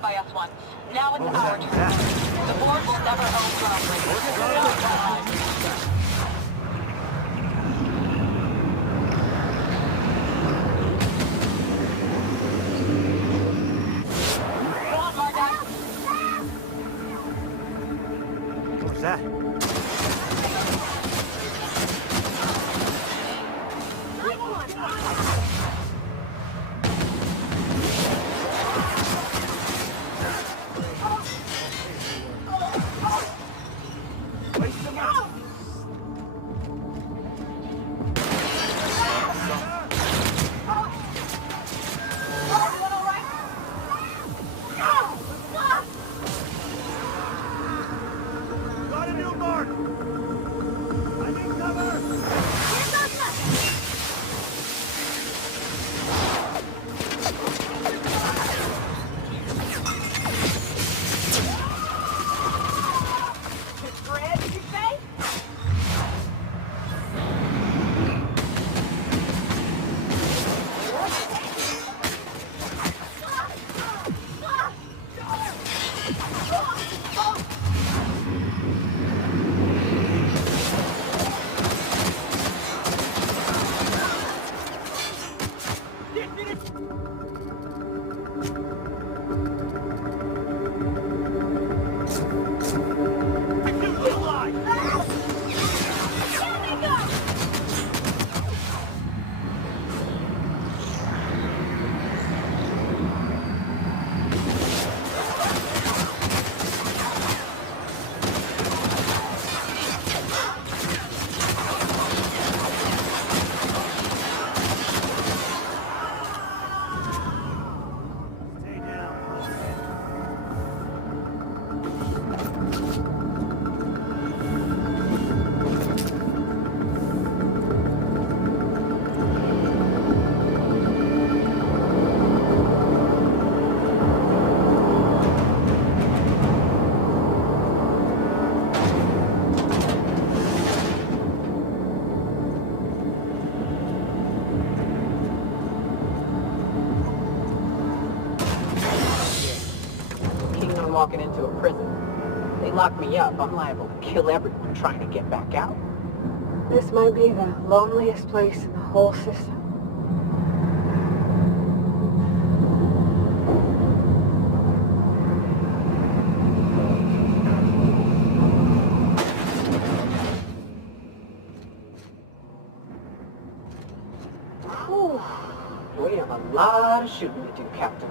destroyed by us once. Now it's our turn. The board will never own ground. What was that? Walking into a prison. They lock me up, I'm liable to kill everyone trying to get back out. This might be the loneliest place in the whole system. Whew. We have a lot of shooting to do, Captain.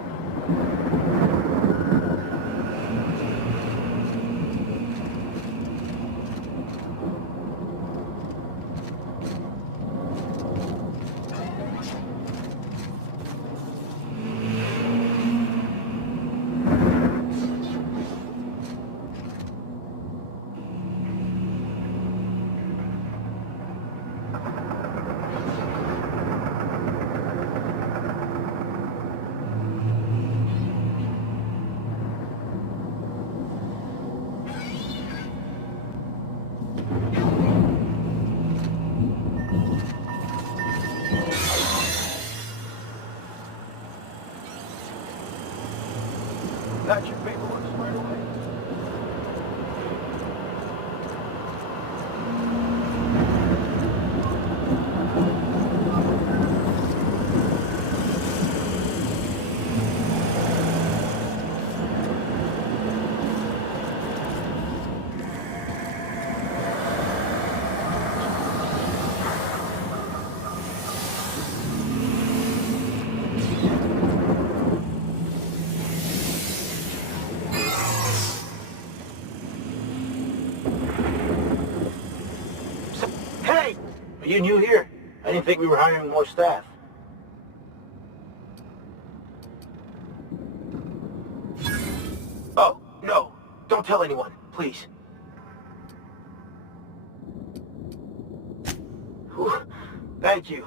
Got your paperwork squared away. Are you new here? I didn't think we were hiring more staff. Oh, no. Don't tell anyone, please. Whew. Thank you.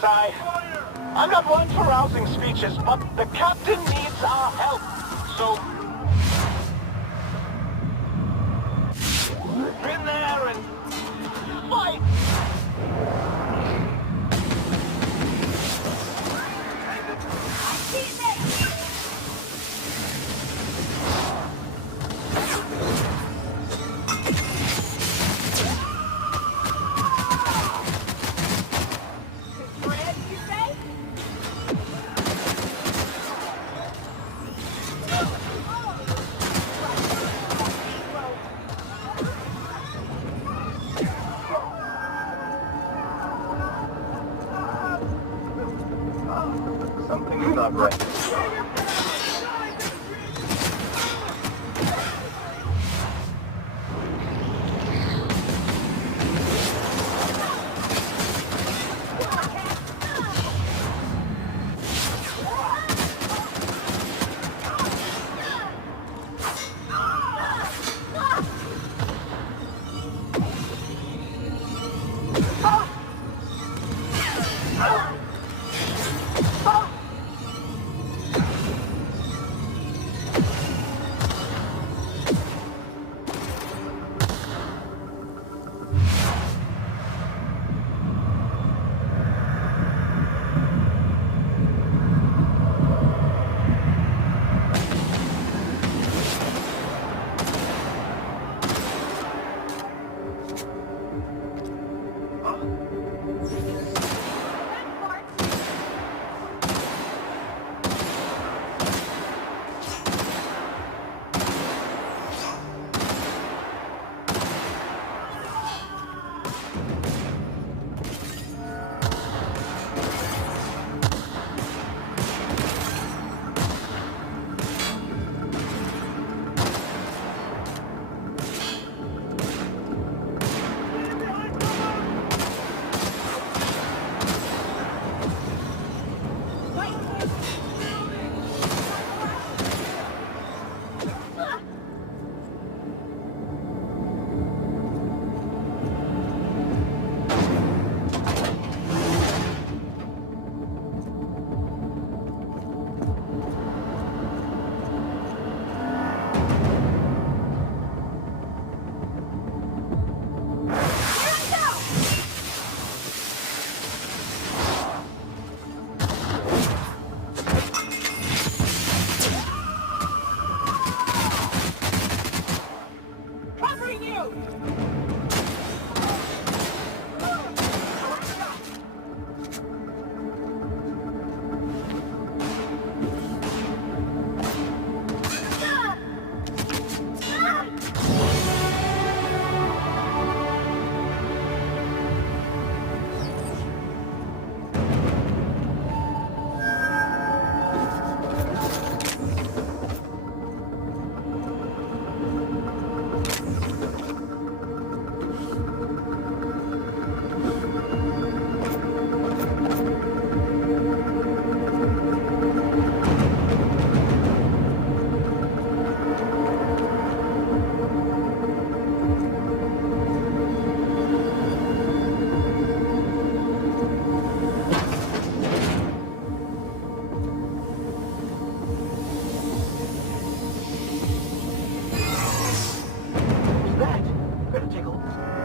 Yes, I'm not one for rousing speeches, but the captain needs our help. So... in there and... fight! Something's not right.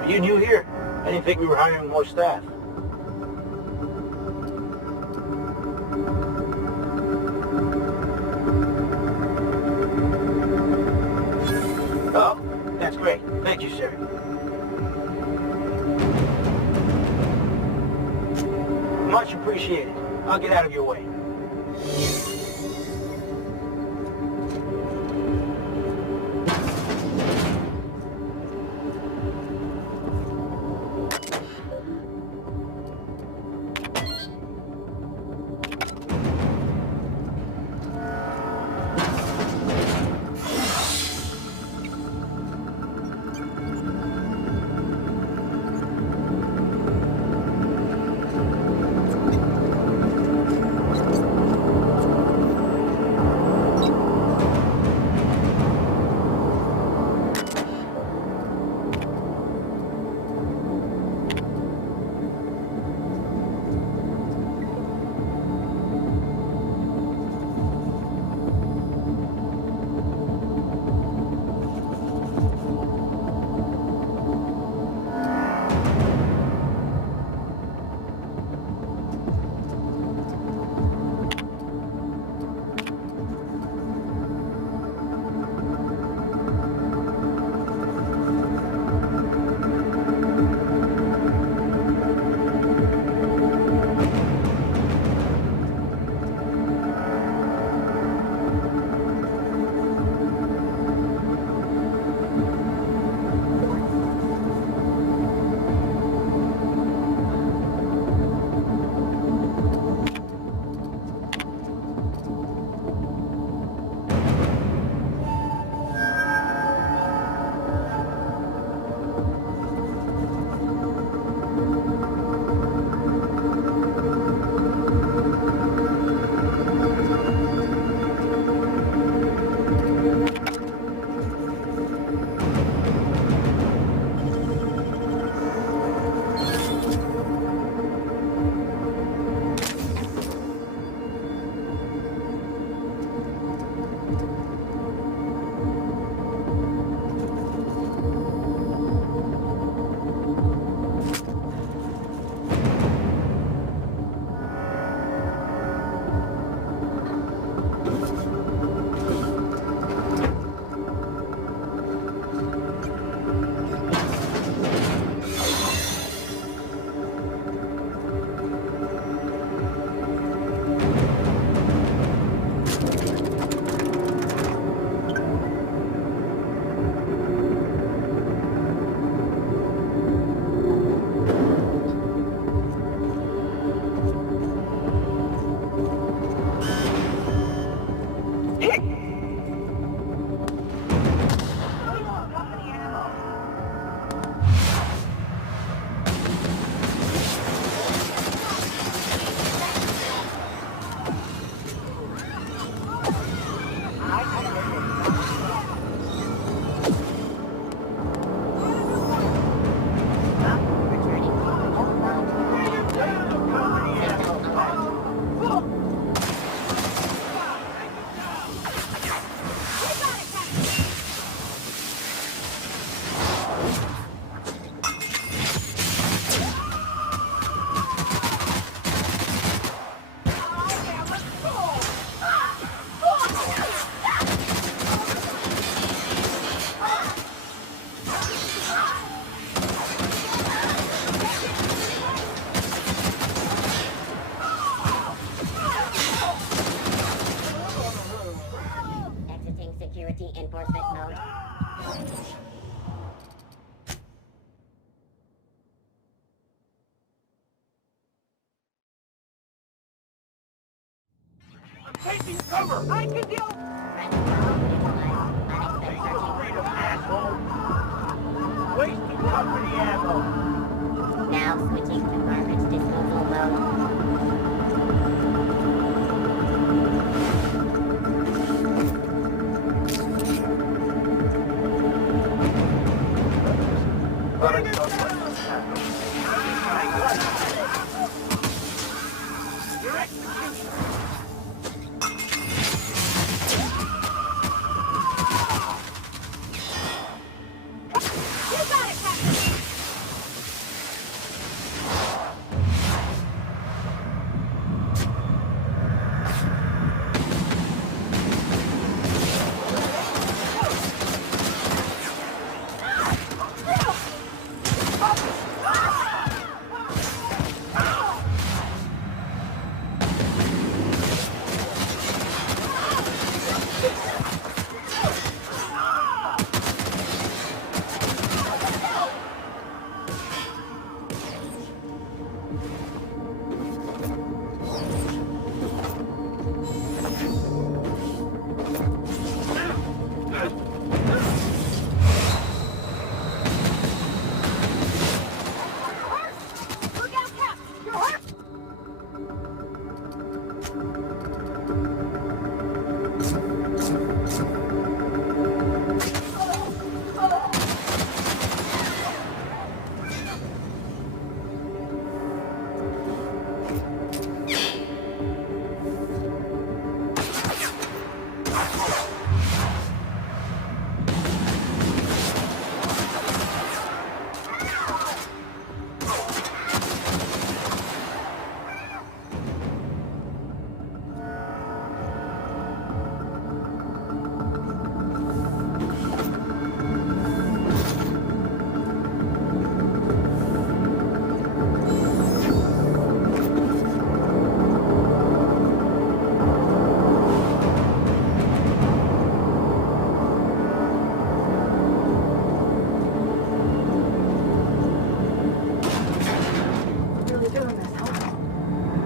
You new here? I didn't think we were hiring more staff. Oh, that's great. Thank you, sir. Much appreciated. I'll get out of your way. security enforcement mode. I'm taking cover! I can deal. Freedom, asshole! Wasting company ammo! Now switching to garbage disposal mode. Your execution!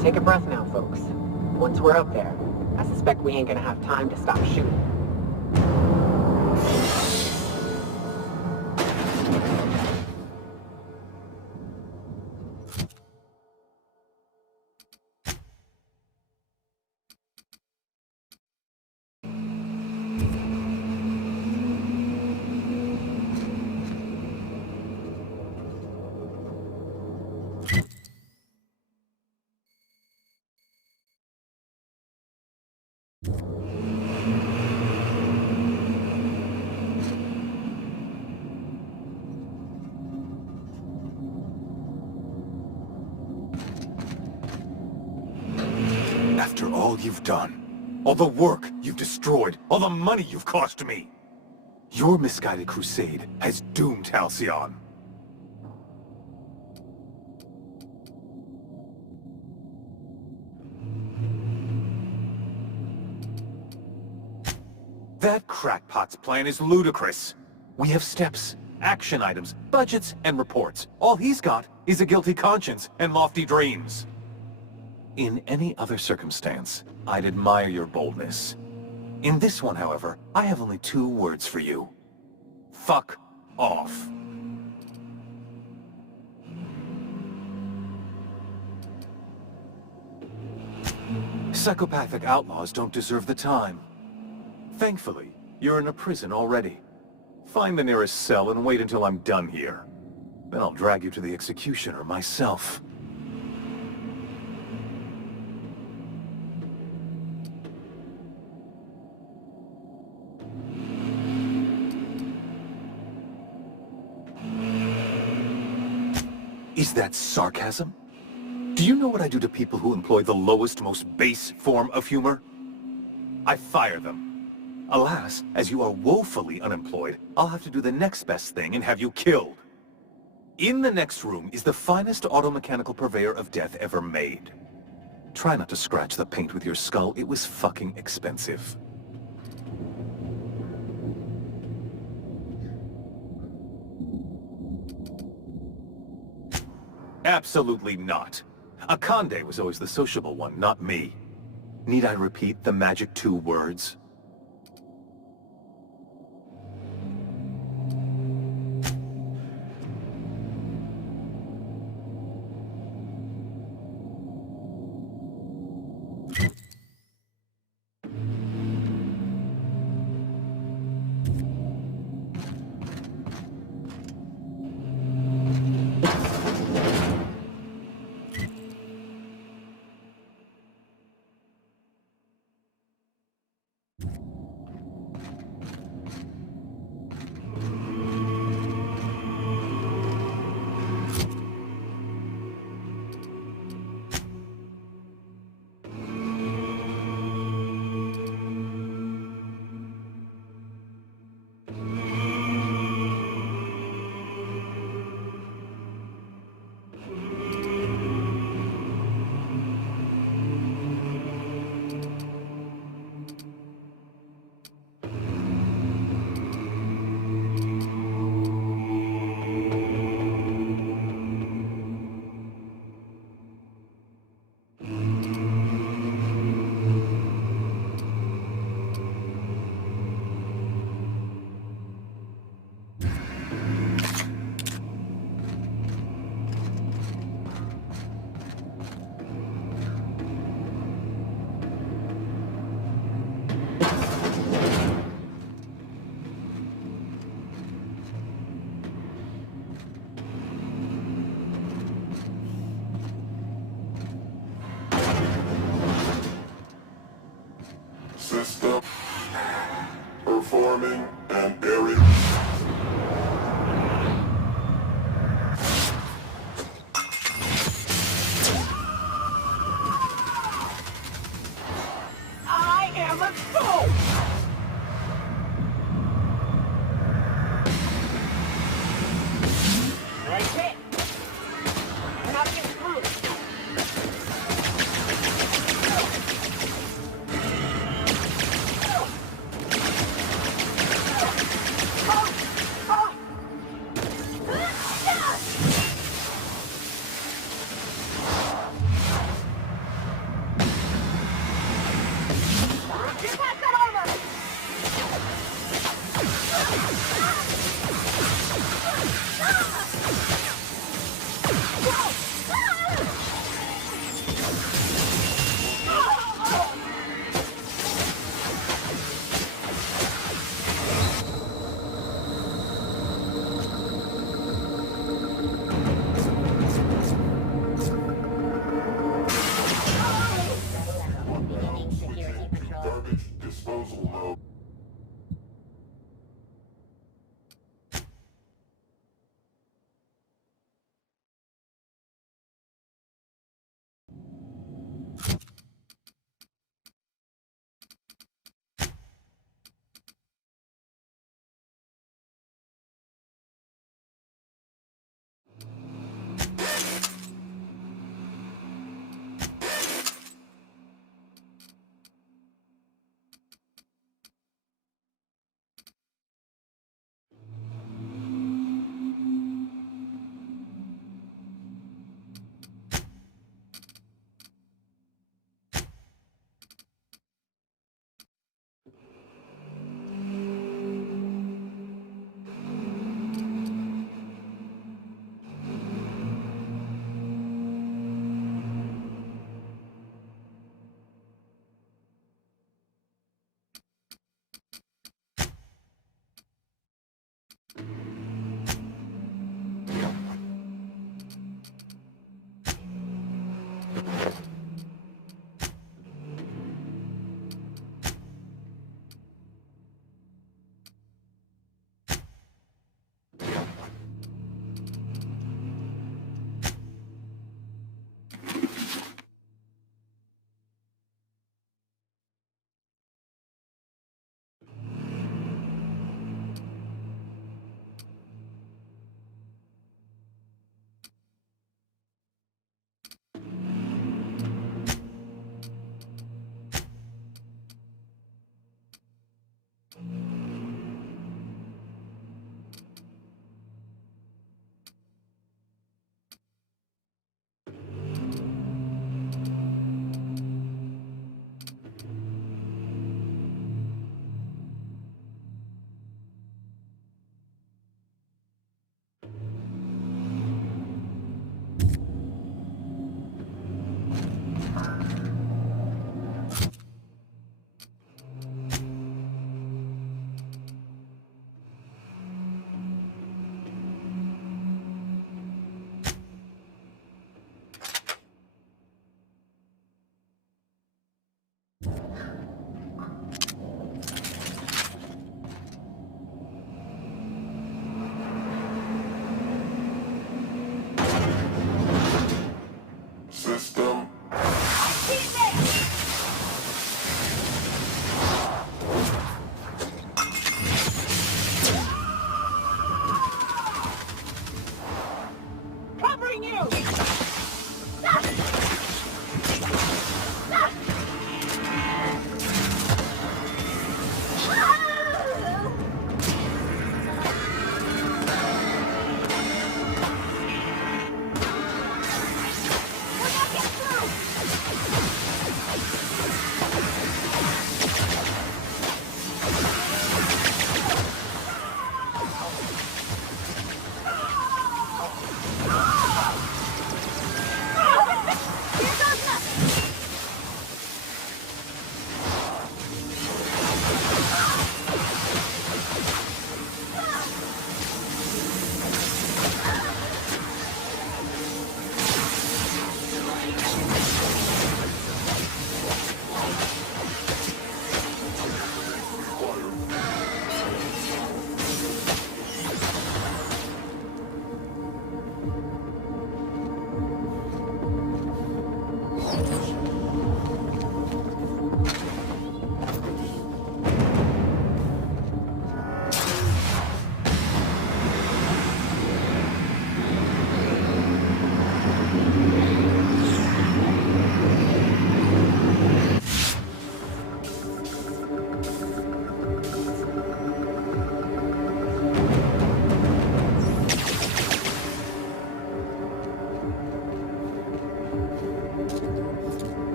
Take a breath now, folks. Once we're up there, I suspect we ain't gonna have time to stop shooting. After all you've done, all the work you've destroyed, all the money you've cost me, your misguided crusade has doomed Альцион. That crackpot's plan is ludicrous. We have steps, action items, budgets, and reports. All he's got is a guilty conscience and lofty dreams. In any other circumstance, I'd admire your boldness. In this one, however, I have only 2 words for you. Fuck off. Psychopathic outlaws don't deserve the time. Thankfully, you're in a prison already. Find the nearest cell and wait until I'm done here. Then I'll drag you to the executioner myself. Is that sarcasm? Do you know what I do to people who employ the lowest, most base form of humor? I fire them. Alas, as you are woefully unemployed, I'll have to do the next best thing and have you killed. In the next room is the finest automechanical purveyor of death ever made. Try not to scratch the paint with your skull, it was fucking expensive. Absolutely not. Akande was always the sociable one, not me. Need I repeat the magic 2 words? System performing an area. I am a soul! Right hit! We're not getting through. Oh!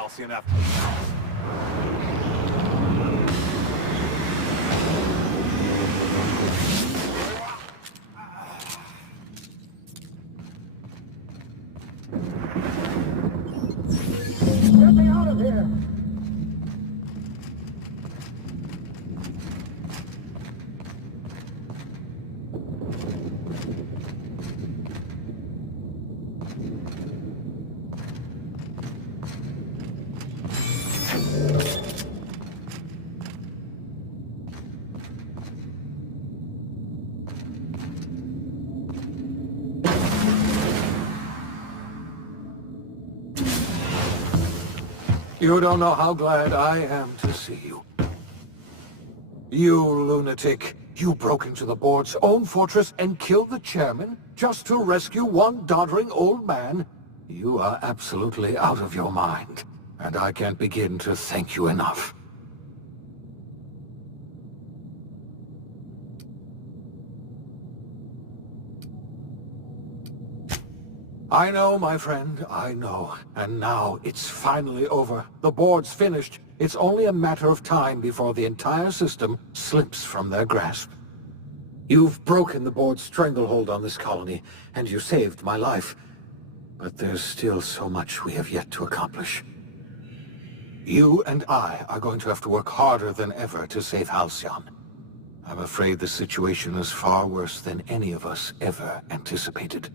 Halcyon after. Get me out of here! You don't know how glad I am to see you. You lunatic. You broke into the board's own fortress and killed the chairman just to rescue one doddering old man? You are absolutely out of your mind, and I can't begin to thank you enough. I know, my friend, I know. And now it's finally over. The board's finished. It's only a matter of time before the entire system slips from their grasp. You've broken the board's stranglehold on this colony, and you saved my life. But there's still so much we have yet to accomplish. You and I are going to have to work harder than ever to save Halcyon. I'm afraid the situation is far worse than any of us ever anticipated.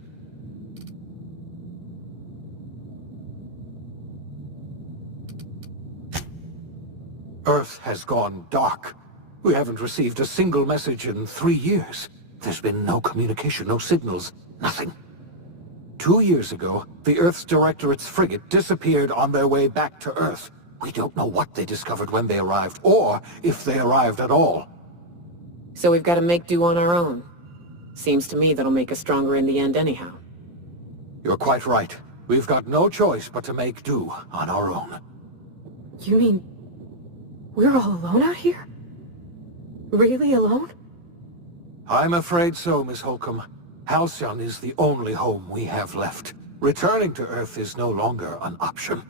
Earth has gone dark. We haven't received a single message in 3 years. There's been no communication, no signals, nothing. 2 years ago, the Earth's Directorate's frigate disappeared on their way back to Earth. We don't know what they discovered when they arrived, or if they arrived at all. So we've got to make do on our own. Seems to me that'll make us stronger in the end anyhow. You're quite right. We've got no choice but to make do on our own. You mean we're all alone out here? Really alone? I'm afraid so, Miss Holcomb. Halcyon is the only home we have left. Returning to Earth is no longer an option.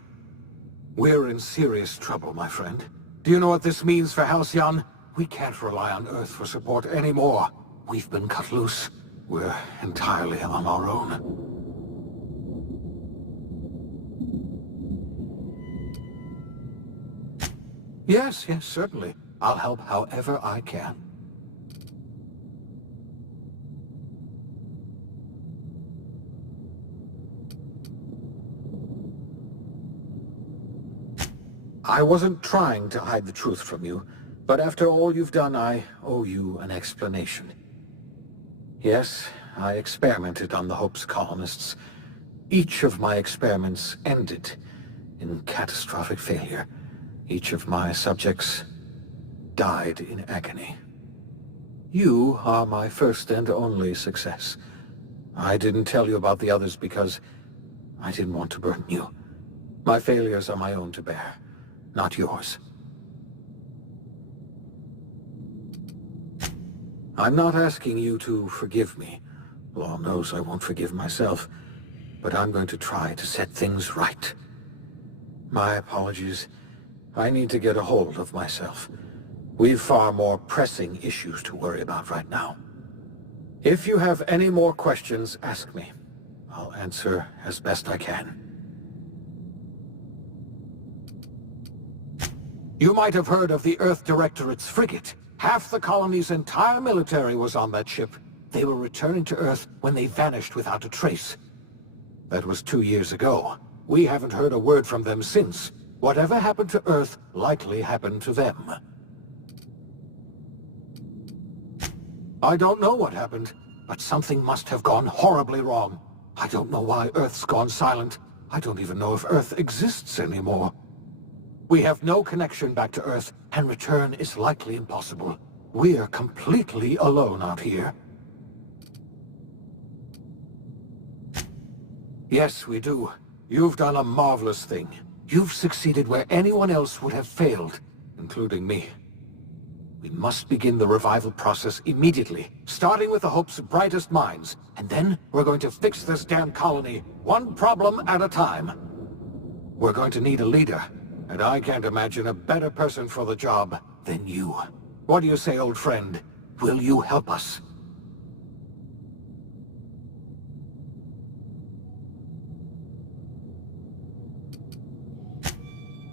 We're in serious trouble, my friend. Do you know what this means for Halcyon? We can't rely on Earth for support anymore. We've been cut loose. We're entirely on our own. Yes, certainly. I'll help however I can. I wasn't trying to hide the truth from you, but after all you've done, I owe you an explanation. Yes, I experimented on the Hope's colonists. Each of my experiments ended in catastrophic failure. Each of my subjects died in agony. You are my first and only success. I didn't tell you about the others because I didn't want to burden you. My failures are my own to bear, not yours. I'm not asking you to forgive me. Law knows I won't forgive myself, but I'm going to try to set things right. My apologies. I need to get a hold of myself. We've far more pressing issues to worry about right now. If you have any more questions, ask me. I'll answer as best I can. You might have heard of the Earth Directorate's frigate. Half the colony's entire military was on that ship. They were returning to Earth when they vanished without a trace. That was 2 years ago. We haven't heard a word from them since. Whatever happened to Earth likely happened to them. I don't know what happened, but something must have gone horribly wrong. I don't know why Earth's gone silent. I don't even know if Earth exists anymore. We have no connection back to Earth, and return is likely impossible. We're completely alone out here. Yes, we do. You've done a marvelous thing. You've succeeded where anyone else would have failed, including me. We must begin the revival process immediately, starting with the Hope's brightest minds, and then we're going to fix this damn colony, one problem at a time. We're going to need a leader, and I can't imagine a better person for the job than you. What do you say, old friend? Will you help us?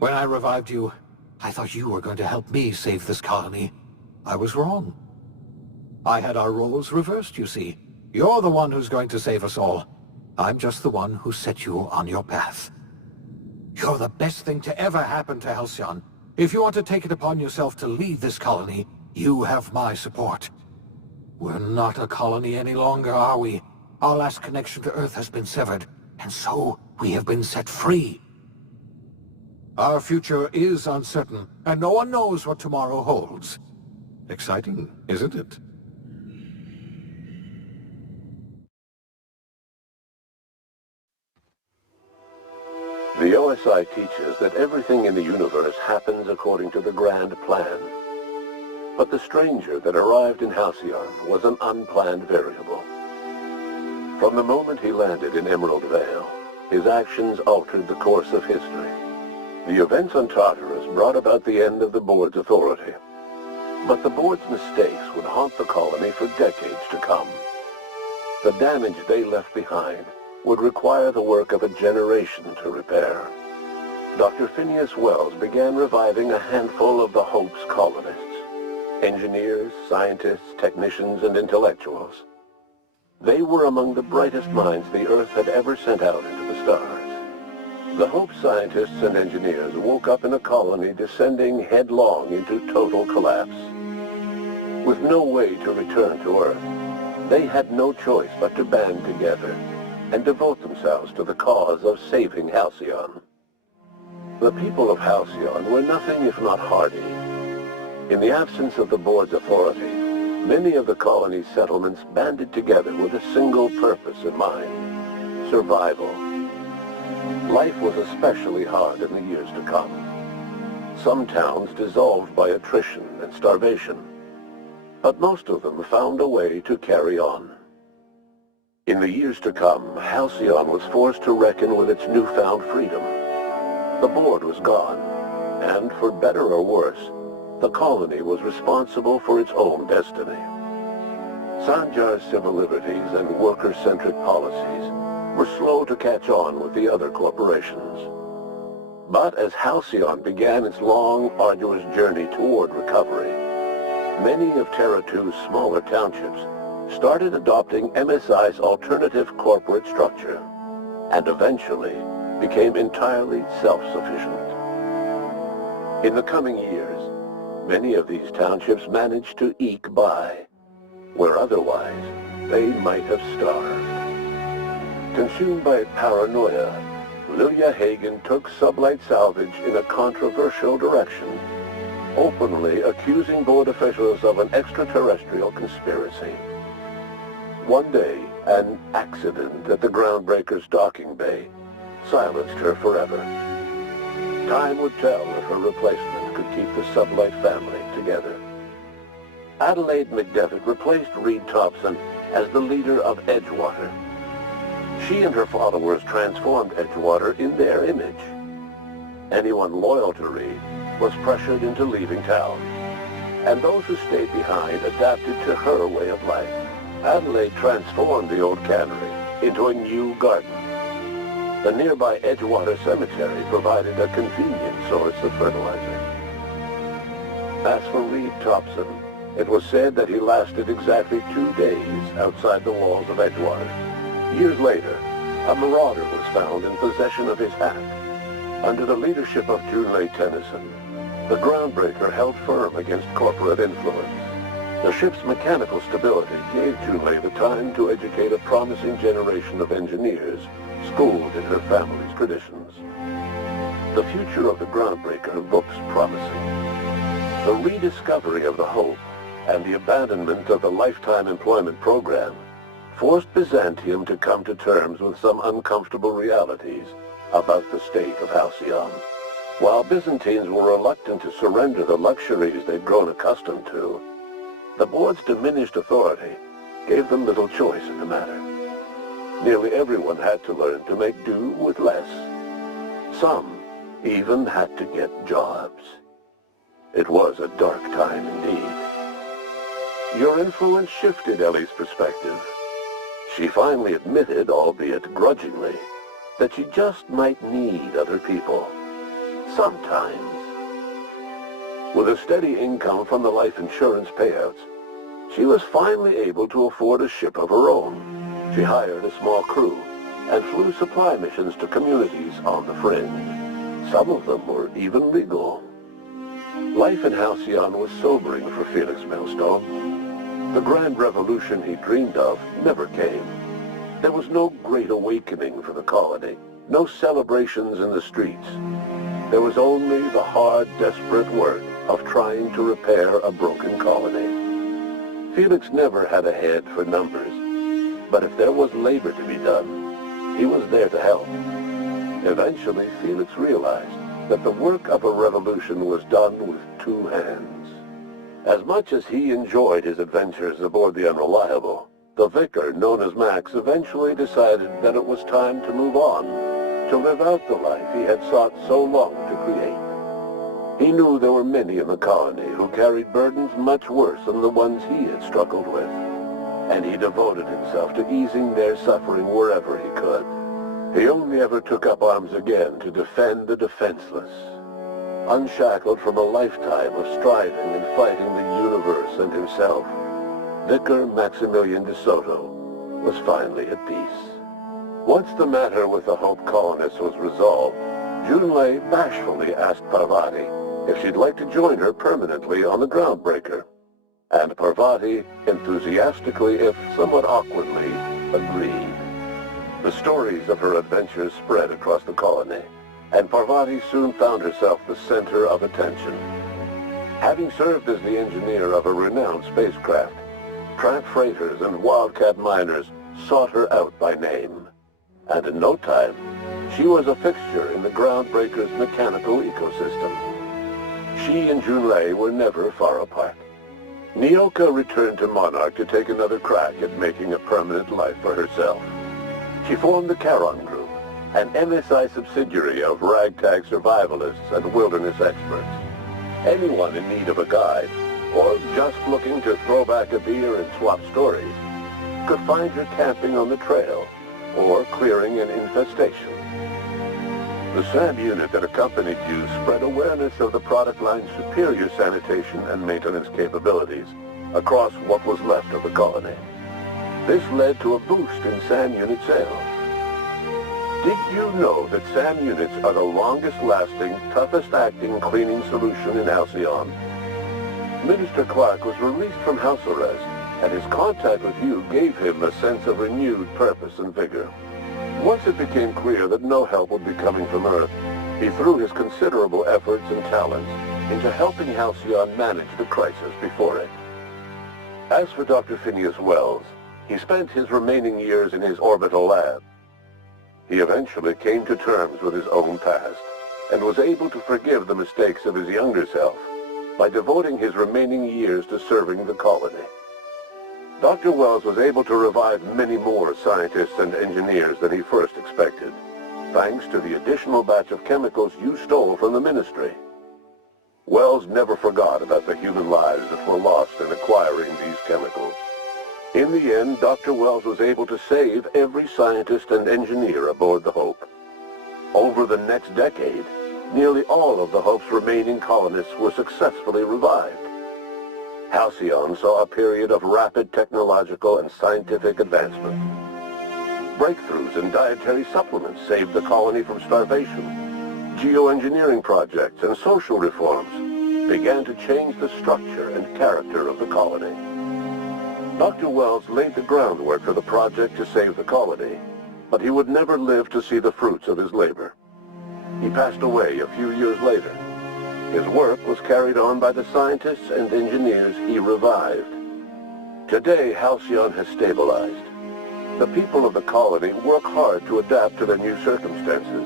When I revived you, I thought you were going to help me save this colony. I was wrong. I had our roles reversed, you see. You're the one who's going to save us all. I'm just the one who set you on your path. You're the best thing to ever happen to Halcyon. If you want to take it upon yourself to lead this colony, you have my support. We're not a colony any longer, are we? Our last connection to Earth has been severed, and so we have been set free. Our future is uncertain, and no one knows what tomorrow holds. Exciting, isn't it? The OSI teaches that everything in the universe happens according to the grand plan. But the stranger that arrived in Halcyon was an unplanned variable. From the moment he landed in Emerald Vale, his actions altered the course of history. The events on Tartarus brought about the end of the board's authority. But the board's mistakes would haunt the colony for decades to come. The damage they left behind would require the work of a generation to repair. Dr. Phineas Wells began reviving a handful of the Hope's colonists. Engineers, scientists, technicians, and intellectuals. They were among the brightest minds the Earth had ever sent out into the stars. The Hope scientists and engineers woke up in a colony descending headlong into total collapse. With no way to return to Earth, they had no choice but to band together and devote themselves to the cause of saving Halcyon. The people of Halcyon were nothing if not hardy. In the absence of the board's authority, many of the colony's settlements banded together with a single purpose in mind: survival. Life was especially hard in the years to come. Some towns dissolved by attrition and starvation, but most of them found a way to carry on. In the years to come, Halcyon was forced to reckon with its newfound freedom. The board was gone, and for better or worse, the colony was responsible for its own destiny. Sanjar's civil liberties and worker-centric policies were slow to catch on with the other corporations. But as Halcyon began its long, arduous journey toward recovery, many of Terra 2's smaller townships started adopting MSI's alternative corporate structure, and eventually became entirely self-sufficient. In the coming years, many of these townships managed to eke by, where otherwise they might have starved. Consumed by paranoia, Lilia Hagen took Sublight Salvage in a controversial direction, openly accusing board officials of an extraterrestrial conspiracy. One day, an accident at the Groundbreaker's docking bay silenced her forever. Time would tell if her replacement could keep the Sublight family together. Adelaide McDevitt replaced Reed Thompson as the leader of Edgewater. She and her followers transformed Edgewater in their image. Anyone loyal to Reed was pressured into leaving town, and those who stayed behind adapted to her way of life. Adelaide transformed the old cannery into a new garden. The nearby Edgewater Cemetery provided a convenient source of fertilizer. As for Reed Thompson, it was said that he lasted exactly 2 days outside the walls of Edgewater. Years later, a marauder was found in possession of his hat. Under the leadership of Junlei Tennyson, the Groundbreaker held firm against corporate influence. The ship's mechanical stability gave Junlei the time to educate a promising generation of engineers schooled in her family's traditions. The future of the Groundbreaker looks promising. The rediscovery of the Hope and the abandonment of the lifetime employment program forced Byzantium to come to terms with some uncomfortable realities about the state of Halcyon. While Byzantines were reluctant to surrender the luxuries they'd grown accustomed to, the board's diminished authority gave them little choice in the matter. Nearly everyone had to learn to make do with less. Some even had to get jobs. It was a dark time indeed. Your influence shifted Ellie's perspective. She finally admitted, albeit grudgingly, that she just might need other people. Sometimes. With a steady income from the life insurance payouts, she was finally able to afford a ship of her own. She hired a small crew and flew supply missions to communities on the fringe. Some of them were even legal. Life in Halcyon was sobering for Felix Millstone. The grand revolution he dreamed of never came. There was no great awakening for the colony, no celebrations in the streets. There was only the hard, desperate work of trying to repair a broken colony. Felix never had a head for numbers, but if there was labor to be done, he was there to help. Eventually, Felix realized that the work of a revolution was done with two hands. As much as he enjoyed his adventures aboard the Unreliable, the vicar, known as Max, eventually decided that it was time to move on, to live out the life he had sought so long to create. He knew there were many in the colony who carried burdens much worse than the ones he had struggled with, and he devoted himself to easing their suffering wherever he could. He only ever took up arms again to defend the defenseless. Unshackled from a lifetime of striving and fighting the universe and himself, Vicar Maximilian de Soto was finally at peace. Once the matter with the Hope colonists was resolved, Junlei bashfully asked Parvati if she'd like to join her permanently on the Groundbreaker. And Parvati enthusiastically, if somewhat awkwardly, agreed. The stories of her adventures spread across the colony, and Parvati soon found herself the center of attention. Having served as the engineer of a renowned spacecraft, tramp freighters and wildcat miners sought her out by name. And in no time, she was a fixture in the Groundbreaker's mechanical ecosystem. She and Junlei were never far apart. Nyoka returned to Monarch to take another crack at making a permanent life for herself. She formed the Charon Group, an MSI subsidiary of ragtag survivalists and wilderness experts. Anyone in need of a guide, or just looking to throw back a beer and swap stories, could find her camping on the trail, or clearing an infestation. The SAM unit that accompanied you spread awareness of the product line's superior sanitation and maintenance capabilities across what was left of the colony. This led to a boost in SAM unit sales. Did you know that SAM units are the longest-lasting, toughest-acting cleaning solution in Альциону? Minister Clark was released from house arrest, and his contact with you gave him a sense of renewed purpose and vigor. Once it became clear that no help would be coming from Earth, he threw his considerable efforts and talents into helping Halcyon manage the crisis before it. As for Dr. Phineas Wells, he spent his remaining years in his orbital lab. He eventually came to terms with his own past and was able to forgive the mistakes of his younger self by devoting his remaining years to serving the colony. Dr. Wells was able to revive many more scientists and engineers than he first expected, thanks to the additional batch of chemicals you stole from the Ministry. Wells never forgot about the human lives that were lost in acquiring these chemicals. In the end, Dr. Wells was able to save every scientist and engineer aboard the Hope. Over the next decade, nearly all of the Hope's remaining colonists were successfully revived. Halcyon saw a period of rapid technological and scientific advancement. Breakthroughs in dietary supplements saved the colony from starvation. Geoengineering projects and social reforms began to change the structure and character of the colony. Dr. Wells laid the groundwork for the project to save the colony, but he would never live to see the fruits of his labor. He passed away a few years later. His work was carried on by the scientists and engineers he revived. Today, Halcyon has stabilized. The people of the colony work hard to adapt to their new circumstances.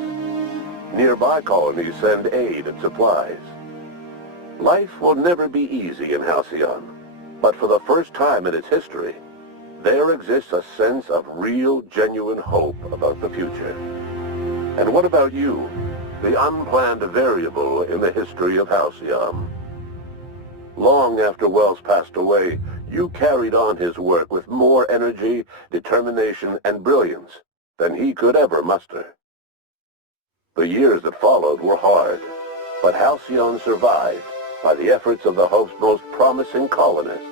Nearby colonies send aid and supplies. Life will never be easy in Halcyon, but for the first time in its history, there exists a sense of real, genuine hope about the future. And what about you? the unplanned variable in the history of Halcyon. Long after Wells passed away, you carried on his work with more energy, determination, and brilliance than he could ever muster. The years that followed were hard, but Halcyon survived by the efforts of the Hope's most promising colonists,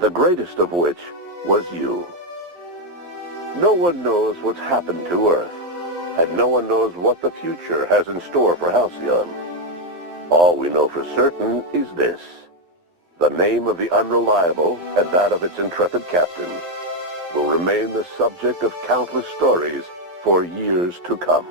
the greatest of which was you. No one knows what's happened to Earth, and no one knows what the future has in store for Halcyon. All we know for certain is this: the name of the Unreliable and that of its intrepid captain will remain the subject of countless stories for years to come.